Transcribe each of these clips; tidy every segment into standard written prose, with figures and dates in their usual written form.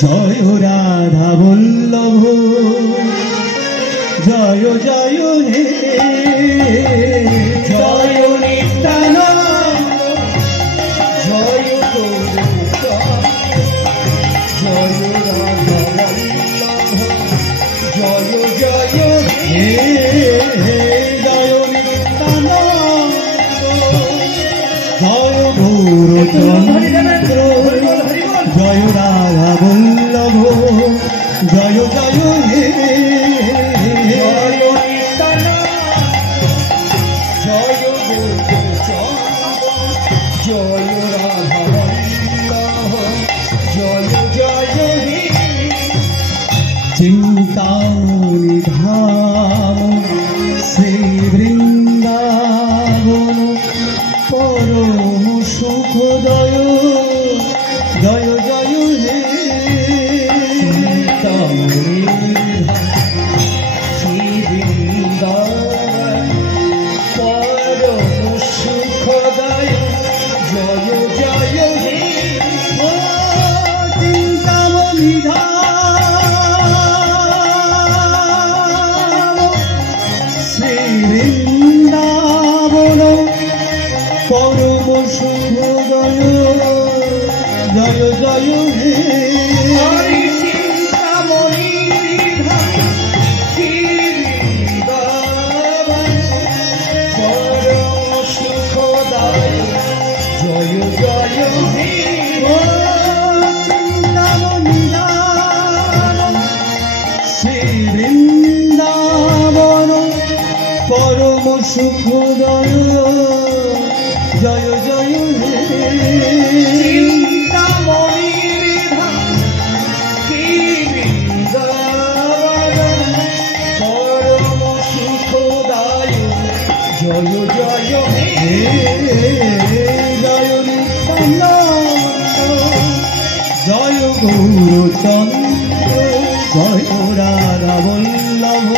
জয় রাধা বল্লভ জয় জয় হে জয় নিত্যানন্দ জয় জয় রাধা বল্লভ জয় জয় হে জয় নিত্যানন্দ জয় গৌরচন্দ্র জয় রাধা বল্লভ জয় জয় হে জয় নিত্যানন্দ জয় গৌরচন্দ্র জয় রাধা বল্লভ জয় জয় হে চিন্তামণি ধাম শ্রী বৃন্দাবন পরম সুখদয় জয় জয় হে চিন্তামণি শ্রী বৃন্দাবন পরম সুখদয় জয় জয় হে চিন্তামণি বৃন্দাবন পরম সুখদয় জয় জয় হে চিন্তামণি বৃন্দাবন পরম সুখদয় জয় জয় হে চিন্তামণি শ্রী বৃন্দাবন পরম সুখদয় জয় জয় হে চিন্তামণি বৃন্দাবন পরম সুখদয় জয় জয় হে জয় নিত্যানন্দ জয় গৌরচন্দ্র জয় রাধা বল্লভ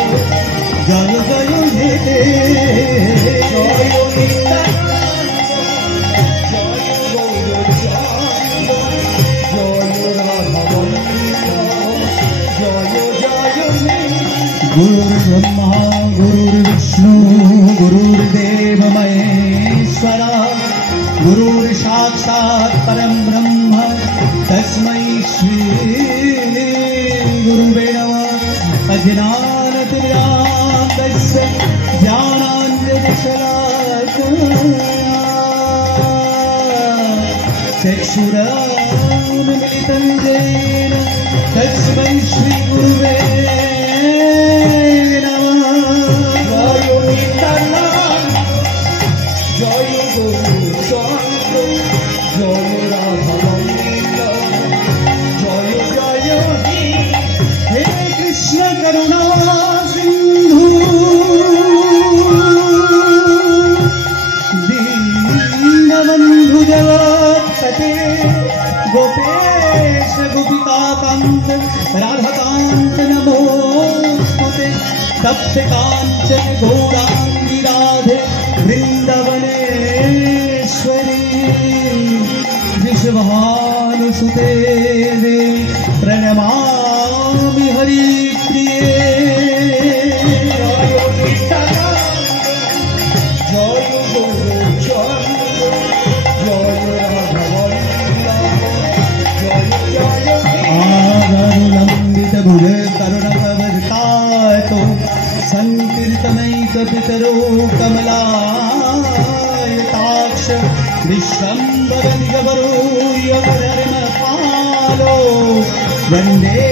জয় জয় হে জয় নিত্যানন্দ জয় গৌরচন্দ্র জয় রাধা বল্লভ জয় জয় হে গুরুর ব্রহ্মা গুরুর বিষ্ণু গুরুর্দেব মহেশ্বরা গুরুর সাক্ষাৎ পরম ব্রহ্ম তস্मै শ্রী গুরুবে নমঃ অজ্ঞানতিমিরান্ধস্য জ্ঞানাঞ্জনशलाकया चक्षुरुन्मीलितं येन तस्मै श्री गुरुवे नमः जय नित्यानन्द जय गौरचन्द्र जय राधा बल्लभ जय जय हे कृष्ण करुणा सिंधु दीनबन्धु जगत्पते गोपेश गोपिकान्त राधाकान्त नमोस्तुते तप्त काञ्चन गौराङ्गी राधे वृन्दवनेश्वरी विश्वभानुसुते देवी प्रणमामि हरिप्रिये जय नित्यानन्द जय गौरचन्द्र जय राधा बल्लभ जय जय आदरुलम्बित भुज करुणकवरतातो संकीर्तनैकपितरो कमलायताक्ष विश्वम्भर निजवरो यमधर्मपालो वन्दे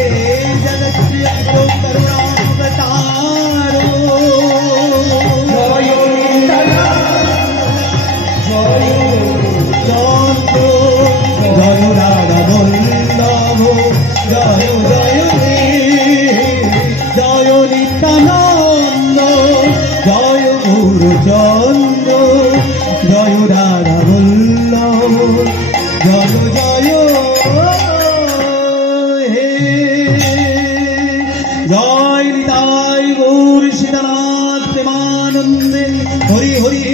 जगत्प्रियो करुणावतारो जय नित्यानन्द जय गौरचन्द्र जय राधा बल्लभ जय जय हे जय नित्यानन्द जय गौरचन्द्र जय राधा बल्लभ जय जय हे जय निताय गौर सीतानाथ प्रेमानंदे हरि हरि